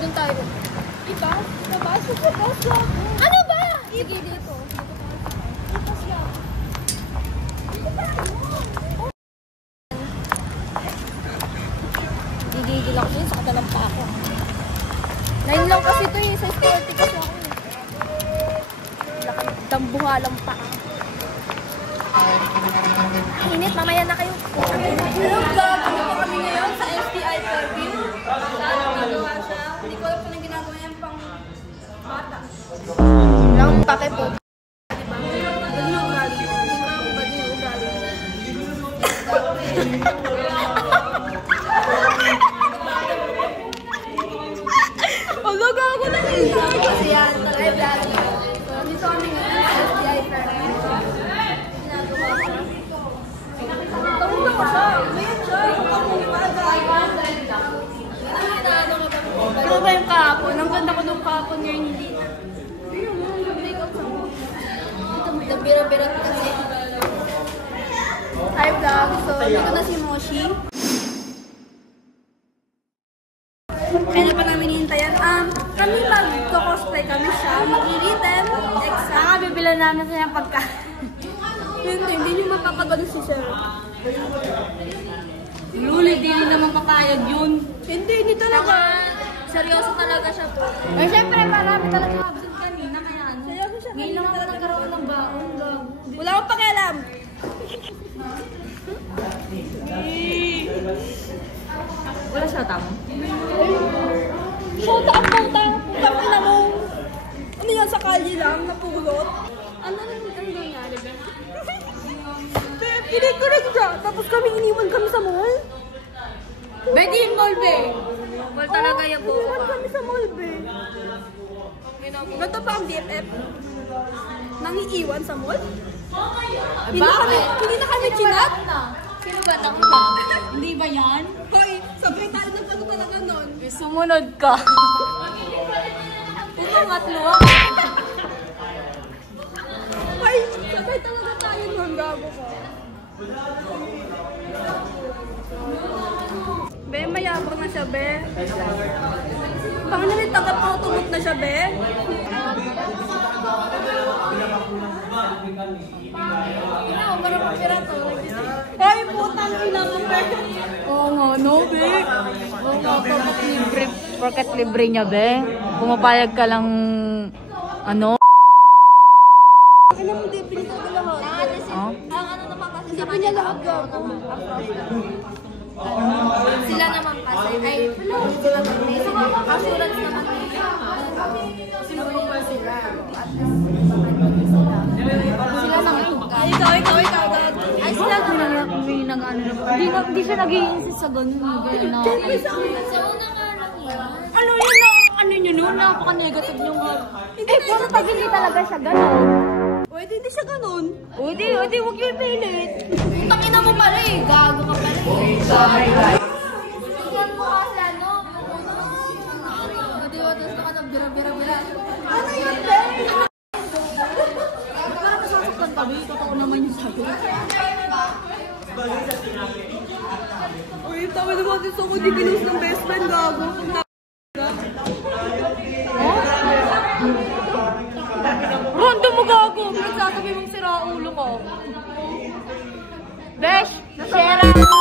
Doon tayo. Iba? Ano ba? Sige dito. Ipas lang. Gigigil ako dun sa katalang pa ako. 9 lang kasi ito eh. Sa sporty kasi ako eh. Dambuha lang pa. Init, mamaya na kayo. Hello vlog! Ano po kami ngayon sa STI Fairview? Ginagawa siya. Hindi ko alam kung anong ginagawa yan pang bata. Lang pake po. Ganun yung ugali. Hindi ko alam kung ganun yung ugali. Alaga ako na nito. Kasi yan, live vlog. So, dito kami ngayon sa STI Fairview. Ano ba yung kahapon? Ang ganda ko nung kahapon ngayon hindi na. Ito bira-birat kasi. Hi vlog! So, dito na si Moshi. Kaya na pa namin hihintayan. Kami mag-cosplay kami siya. Mag-i-written exam. Bibila namin sa yung pagkain. Hindi nyo mapapagano si Sir. Luli, di rin naman papayag yun. Hindi talaga. Seryoso talaga siya po. Eh, syempre, marami talaga absent kanina. Kaya ano? Seryoso siya. Ngayon lang ako nagkaroon ng baon. Wala akong pakialam. Wala siya tamo? Shota ang puta. Tapos na mo. Ano yan sa kalye lang? Napulot? Ano nangyari ba? Pinig ko rin siya. Tapos kami iniwan kami sa mall. Pwede yung mall, be. Mall talaga yung buko. Iniwan kami sa mall, be. Ganito pa ang BFF. Nangiiwan sa mall? Hindi na kami chinat. Sino ba nakita? Hindi ba yan? Hoy, sabay tayo ng ano talaga nun. Sumunod ka. Ito matlo. Ay, sabay talaga tayo nun. Gago ko. Be, mayabang na siya, be. Baka na rin tagap-automot na siya, be. Ina, parang papirato. Ay, putang ina mo, be. Oo nga, no, be. Oo nga, porket libre niya, be. Pumapayag ka lang, ano? Alam mo, di, pinito ko lahat. Ang ano naman kasi sa kanya lahat gago. Sila naman kasi, ay, sila naman assurance naman nila. Sino ba sila? Sila naman ikaw. Ay, sila naman may nag-ano. Hindi siya nag-i-insist sa ganun. Siyempre sa una nga lang yan. Ano yun na, ano nyo nun? Napaka-negative nyo nga. Eh, pero pag hindi talaga siya ganun. Pwede hindi siya ganun. Pwede, huwag yung pilit. Tangina mo pala eh. Gago ka pala eh. Tingnan mo kasi ano. Pwede watas na ka ng bira-bira. Ano yun, Ben? Para masasaktan kami. Totoo naman yung sabi. Uy, tama naman din sa ako. Di pinost ng best friend. Gago. Rondo mo gago! Nagsasabi mong sira ulo ko. Besh! Sira ulo!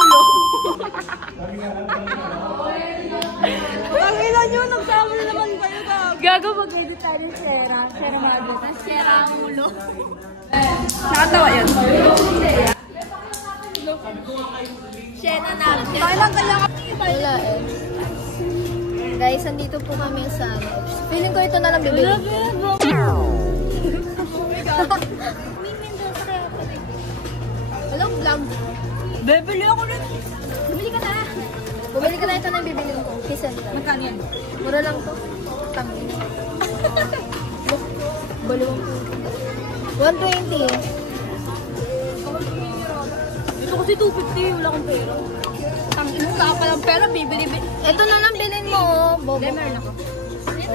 Pag-ilan nyo, nagsama na naman kayo gago. Gago mag-edit tayo ng Sera. Sera mag-edit. Sera ulo. Nakatawa yun. Sera natin. Kailan kaya kami wala eh. Guys, andito po kami sa... Feeling ko ito na lang bibili. Hello, vlog. Bibili ako rin. Bumili ka na. Bumili ka na, ito na yung bibili ko. Kisa. Magkano yan? Mura lang to. Tangin. Balawang po. 120. Ito kasi 250. Wala akong pera. Tangin mo, wala ka palang pera. Bibili. Ito na lang bilhin mo. Bobo. Meron ako.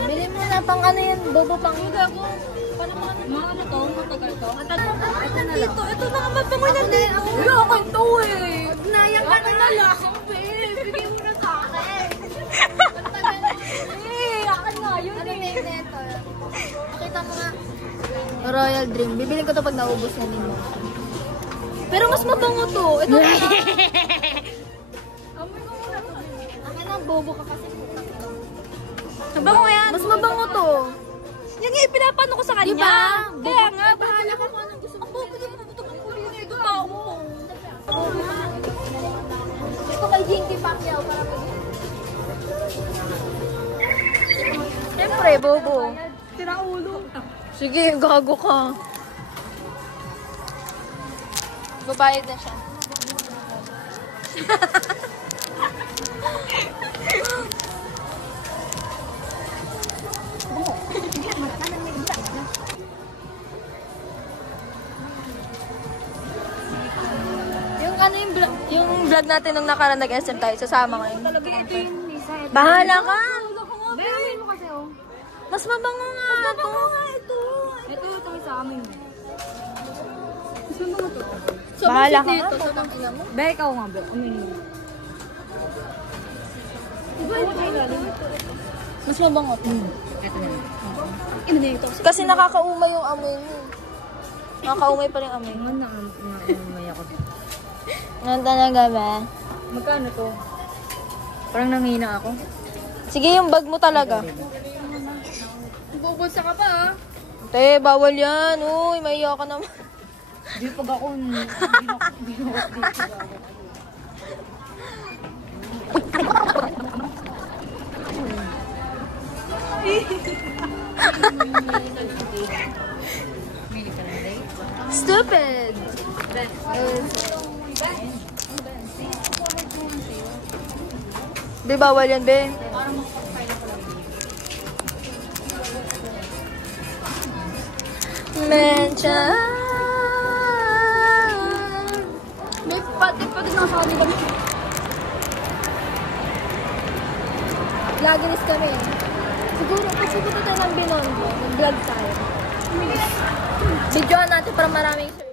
Bilhin mo na pang ano yan. Bobo pang. Gago. Ano to? Matagal to? Ito na lang. Ito na nga mabango na dito. Wala akong to eh. akin na lang, babe. Bigay mo na sa akin. Akin nga yun eh. Ano name neto? Makita mo nga. Royal Dream. Bibili ko to pag naubos na din mo. Pero mas mabango to. Ito na. Amoy ko muna to. Akin ang bobo ka kasi. Mabango yan. Mas mabango to. Yan nga, pinapano ko sa kanya. Diba? Kaya nga, bahala ka kung anong gusto mo. Ang bobo din mo. Ito ba ako? Ito kay Jinky Pacquiao para mag... Siyempre, bobo. Tira ulo. Sige, gago ka. Babayad na siya. Yung vlog natin nung nakaraan nag-SM tayo, sasama ngayon. Talaga ito yung isa. Bahala ka! Bayahin mo kasi oh. Mas mabango nga ito. Mas mabango nga ito. Ito yung sa amin. Mas mabango to. Bahala ka nga. Be, ikaw nga be. Mas mabango to. Kasi nakakaumay yung amoy mo. Nakakaumay pa rin yung amoy mo. Nakakaumay ako. Ano talaga ba? Magkano to? Parang nangina ako. Sige, yung bag mo talaga. Bubulsa ka pa ah. Te, bawal yan. Uy, maiya ka naman. Di pag ako, Stupid! Di bawal yan, be. Mencha. May pati na sa kanila. Vloggeries kami. Siguro, pagsiguro tayo ng Binondo. Mag-vlog tayo. Videoan natin para maraming share.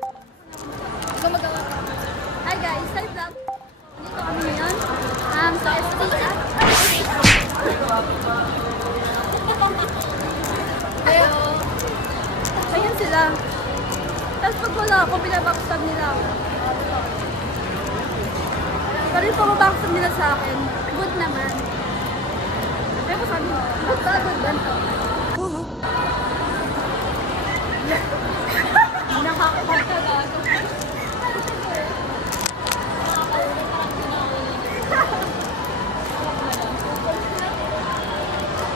Ikaw magawa ka. Hi guys, hi vlog. Dito kami ngayon. Sa STA. Ayan sila. Tapos pag wala ako, binabackstab nila ako. Pero yung pamabackstab nila sa akin, good naman. Pero sabi mo, good ba? Good ba ito? Nakakapagkagano.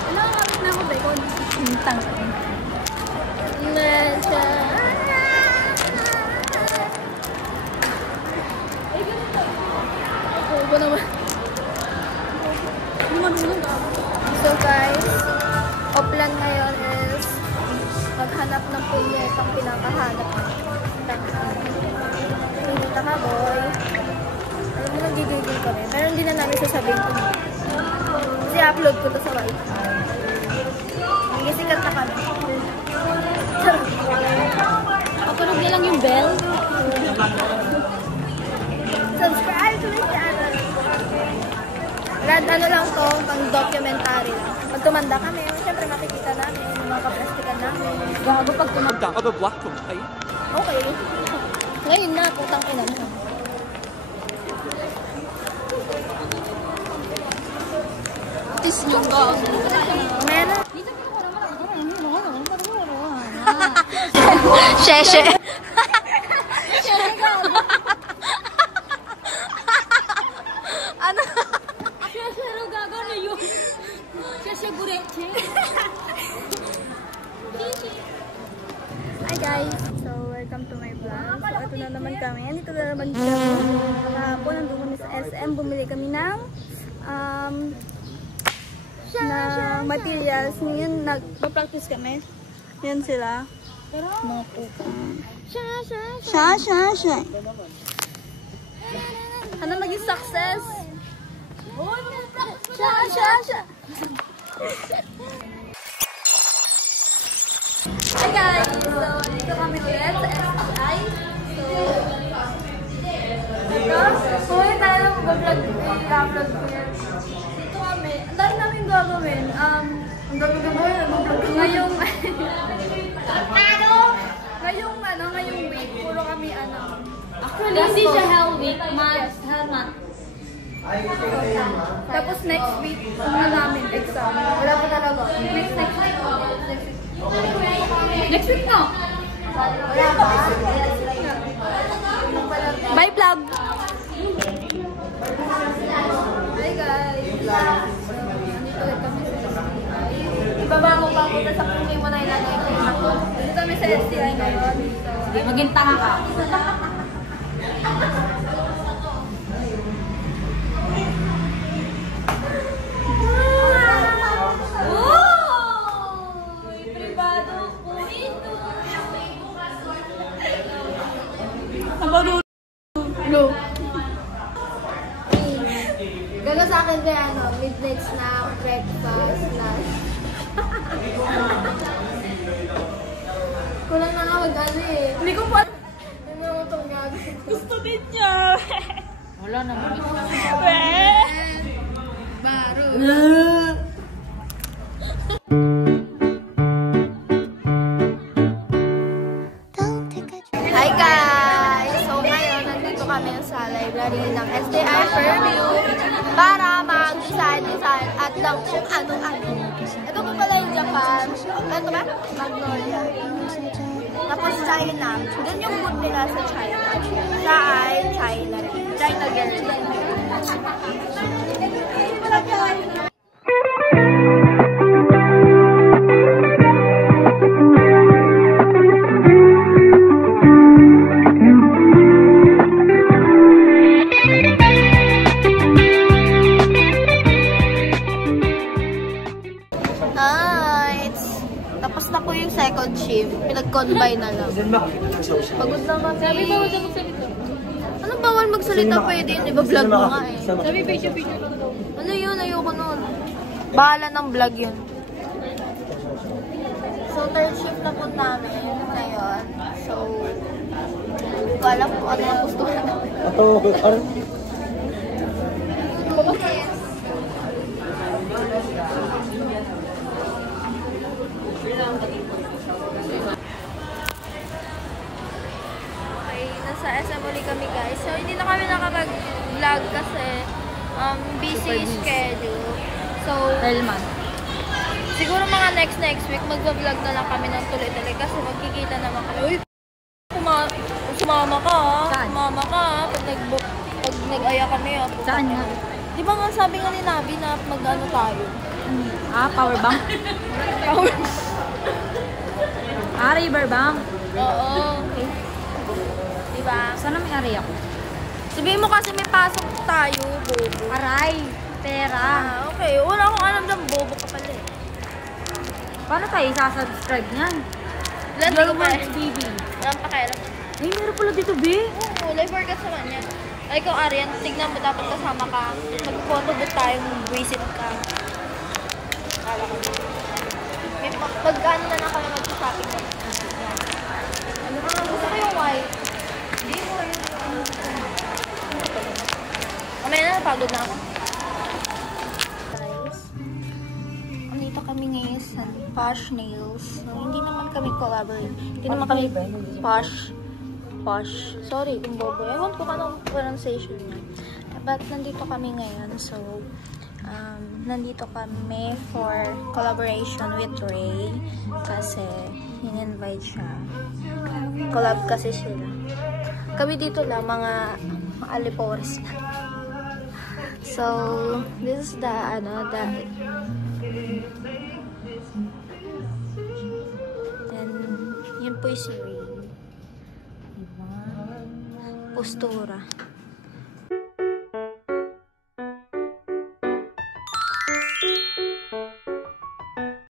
Ano ang kapit na ako, Bacon? Hintang. Nasa... Ay, ganito. Oo ba naman? So guys, ang plan ngayon is maghanap ng punyetang pinakahanap. Pinita ka, boy. Alam mo, nagigigil kami. Pero hindi na namin sasabihin ko. Kasi upload ko to sa wifi. Nagisikat na kami. Kapanood niya lang yung bell. Subscribe to my channel. Ano lang to, pang documentary lang. Pag tumanda kami, syempre makikita namin yung mga kaplastikan namin. Gago pag tumanda. Mag-block ko, okay? Okay. Ngayon na, putang ina mo. Tis yung gago. Meron. Sheshe. Sheshe gago. Ano? Sheshe gago na yun. Sheshe bureche. Hi guys. So, welcome to my vlog. So, ito na naman kami. Dito na naman kami. Kahapon, nandun kami sa SM. Bumili kami ng materials. Ngayon, nagpa-practice kami. Yan sila. Mga puka. Sha. Ano naging success? Sha. Hi guys! So, dito kami ulit sa STI. So, ito. Kumain tayo ng i-upload ko yan. Dito kami, ang dami namin gagawin. Ang dami gagawin, mag-vlog ko ngayong... ngayong week, puro kami Actually, hindi siya hell week, hell month. Tapos next week, namin exam. Wala pa talaga. Next week. Next week na. Wala pa. Bye vlog! Hi guys! Nandito ulit kami sa STI. Ibabago na sa kunin mo na ilagay ko. Dito kami sa STI ngayon. Hindi, maging tanga ka. Gaga sa akin kaya midnight snack, breakfast, lunch. Kulang na nga mag-ano eh. Hindi ko pa. Hindi mo itong gagawin. Gusto din niya. Wala naman. Baro. Hi guys! So ngayon, nandito kami sa library ng STI Fairview para mag-design at ng kung ano-ano. Ito po pala yung Japan. Ito ba? Magnolia. Tapos China. Doon yung mood nila sa China. Sa ay China. China girl. Tapos na po yung second shift. Pinag-combine na lang. Pagod naman. Sabi ko, huwag magsalita. Anong bawal magsalita? Pwede yun. Iba-vlog mo nga eh. Sabi, picture. Ano yun? Ayoko nun. Bahala ng vlog yun. So, third shift na po namin ngayon. So, hindi ko alam kung ano ang gusto ko na. Okay, nasa SM ulit kami guys. So, hindi na kami nakapag-vlog kasi busy schedule. So, siguro mga next week, mag-vlog na lang kami ng tuloy-tuloy kasi magkikita naman kami. Uy, sumama ka ha? Saan? Sumama ka ha? Pag nag-aya kami ha? Saan nga? Di ba nga sabi nga ni Nabi na mag-ano tayo? Power bank? River bank? Oo. Okay. Diba? Sana may ari ako? Sabihin mo kasi may pasok tayo, bobo. Aray! Pera! Okay. Wala akong alam ng bobo ka pala eh. Paano tayo sasubscribe niyan? Landi ko pa eh. TV. Walang pakialam. Ay, meron pala dito, B. Oo, live workout sa kanya. Ay, ikaw, Arian, tignan mo, dapat kasama ka. Mag-photo booth tayo, visit ka. Kala ko. Pagkano na lang kami mag-shopping mo. Gusto ko yung white. Hindi mo yun. Mamaya na, napagod na ako. Guys, andito kami ngayon sa Posh Nails. So, hindi naman kami collaborate. Hindi naman kami Posh. Sorry kung bobo. Ewan ko anong pronunciation niya. But nandito kami ngayon. So, nandito kami for collaboration with Ray. Kasi, in-invite siya. Collab kasi sila. Kami dito lang, mga alipores na. So, this is the, then, yun po yung si Ray. Postura.